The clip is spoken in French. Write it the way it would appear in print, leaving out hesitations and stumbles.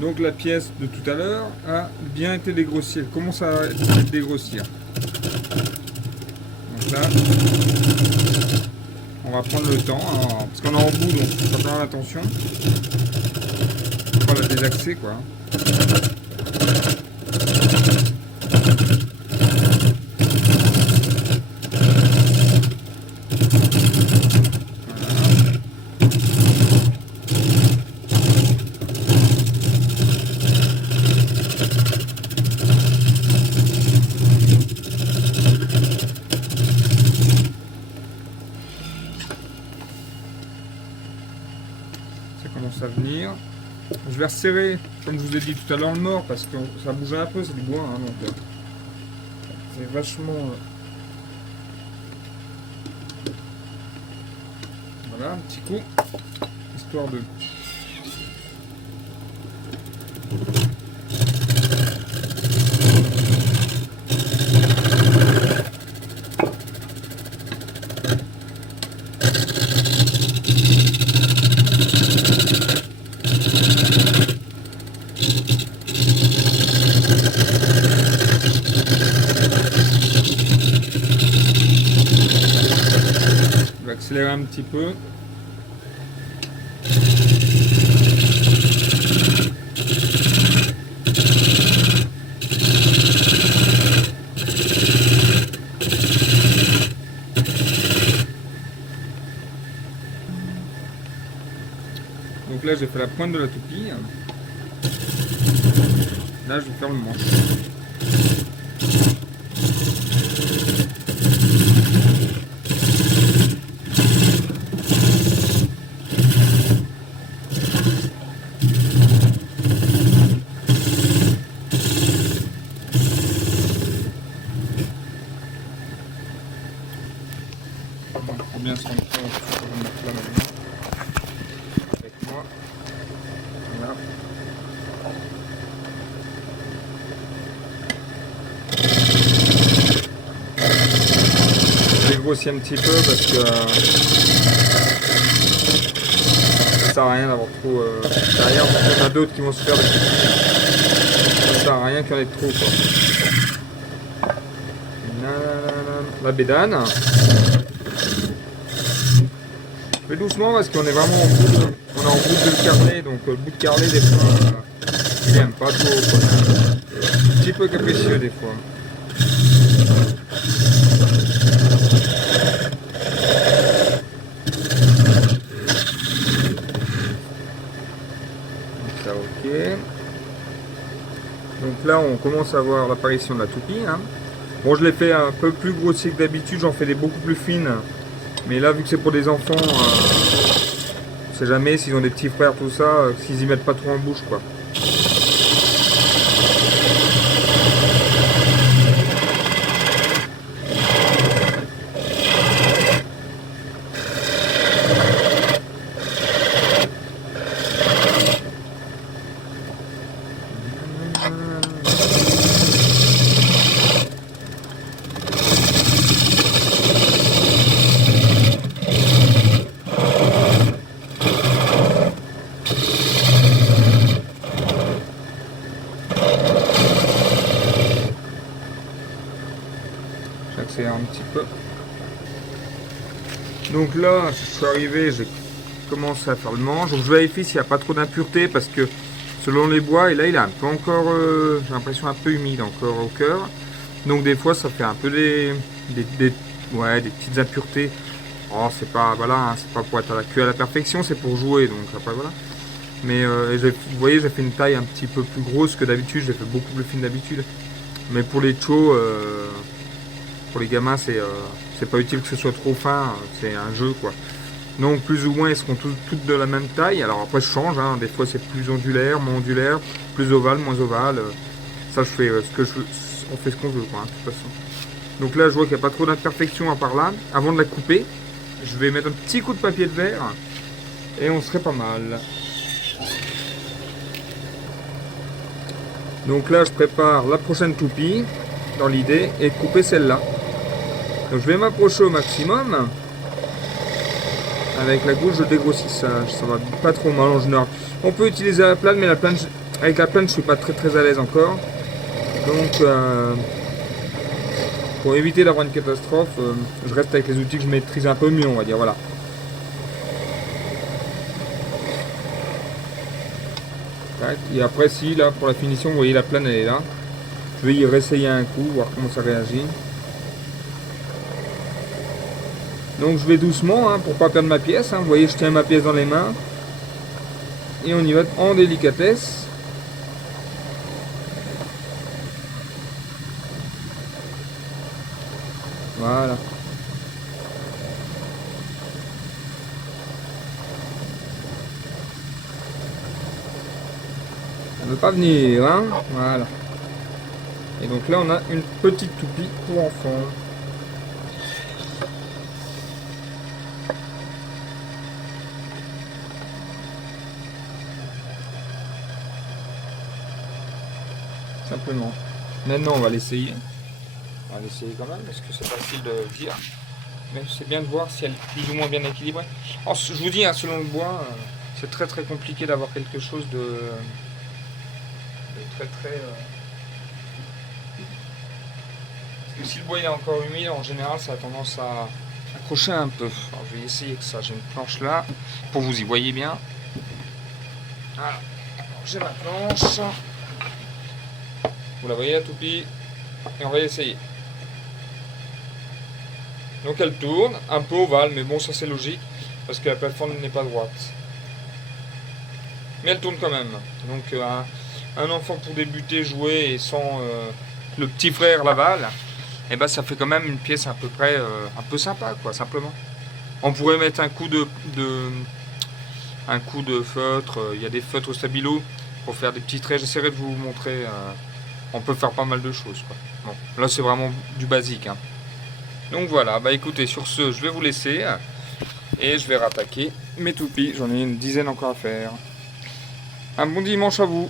Donc la pièce de tout à l'heure a bien été dégrossie. Elle commence à dégrossir. Donc là, on va prendre le temps, hein, parce qu'on est en bout, donc il faut faire attention. Faut pas la désaxer, quoi. Ça commence à venir. Je vais resserrer, comme je vous ai dit tout à l'heure, le mort, parce que ça bouge un peu, c'est du bois, hein, donc c'est vachement... Voilà, un petit coup, histoire de... Je vais accélérer un petit peu. Donc là j'ai fait la pointe de la toupie. Là je vais faire le manche. Faut bien se rendre compte, je vais mettre là maintenant. Avec moi. Voilà. J'ai grossi un petit peu parce que ça sert à rien d'avoir trop derrière. Il y en a d'autres qui vont se faire des petits. Ça sert à rien qu'il y en ait trop, quoi. La bédane. Je fais doucement parce qu'on est vraiment en bout de, on est en bout de carnet, donc le bout de carnet des fois il aime pas trop, quoi. Un petit peu capricieux des fois. Donc ça ok. Donc là on commence à voir l'apparition de la toupie, hein. Bon je l'ai fait un peu plus grossier que d'habitude, j'en fais des beaucoup plus fines. Mais là, vu que c'est pour des enfants, on sait jamais s'ils ont des petits frères, tout ça, s'ils y mettent pas trop en bouche, quoi. J'accélère un petit peu. Donc là, je suis arrivé, j'ai commencé à faire le manche. Donc je vérifie s'il n'y a pas trop d'impuretés parce que selon les bois, et là il est un peu encore, j'ai l'impression un peu humide encore au cœur. Donc des fois ça fait un peu ouais, des petites impuretés. Oh c'est pas, voilà, hein, c'est pas pour être à la queue à la perfection, c'est pour jouer, donc après voilà. Mais vous voyez, j'ai fait une taille un petit peu plus grosse que d'habitude, j'ai fait beaucoup plus fine d'habitude. Mais pour les chos, pour les gamins, c'est pas utile que ce soit trop fin, c'est un jeu quoi. Donc plus ou moins, ils seront toutes de la même taille. Alors après, je change, hein. Des fois c'est plus ondulaire, moins ondulaire, plus ovale, moins ovale. Ça, je fais ce que je veux. On fait ce qu'on veut, quoi, hein, de toute façon. Donc là, je vois qu'il n'y a pas trop d'imperfection à part là. Avant de la couper, je vais mettre un petit coup de papier de verre et on serait pas mal. Donc là, je prépare la prochaine toupie dans l'idée et couper celle-là. Donc je vais m'approcher au maximum. Avec la gousse de dégrossissage, ça va pas trop mal en général. On peut utiliser la plane, mais la plane, Avec la plane, je suis pas très à l'aise encore. Donc, pour éviter d'avoir une catastrophe, je reste avec les outils que je maîtrise un peu mieux, on va dire. Voilà. Et après, si là, pour la finition, vous voyez la plane, elle est là. Je vais y réessayer un coup, voir comment ça réagit. Donc je vais doucement hein, pour pas perdre ma pièce. Hein. Vous voyez, je tiens ma pièce dans les mains. Et on y va en délicatesse. Voilà. Ça ne veut pas venir, hein. Voilà. Et donc là, on a une petite toupie pour enfants. Simplement. Maintenant, on va l'essayer. On va l'essayer quand même, parce que c'est facile de dire. Mais c'est bien de voir si elle est plus ou moins bien équilibrée. Alors, je vous dis, hein, selon le bois, c'est très compliqué d'avoir quelque chose de très. Parce que si le bois il est encore humide, en général, ça a tendance à accrocher un peu. Alors, je vais essayer que ça. J'ai une planche là, pour vous y voyez bien. Voilà. J'ai ma planche. Vous la voyez la toupie. Et on va essayer. Donc elle tourne, un peu ovale, mais bon ça c'est logique, parce que la plateforme n'est pas droite. Mais elle tourne quand même. Donc un enfant pour débuter, jouer et sans le petit frère l'avale, et ben ça fait quand même une pièce à peu près un peu sympa quoi, simplement. On pourrait mettre un coup de feutre, il y a des feutres stabilo pour faire des petits traits, j'essaierai de vous montrer, on peut faire pas mal de choses quoi. Bon, là c'est vraiment du basique hein. Donc voilà, bah écoutez, sur ce, je vais vous laisser et je vais rattaquer mes toupies. J'en ai une dizaine encore à faire. Un bon dimanche à vous.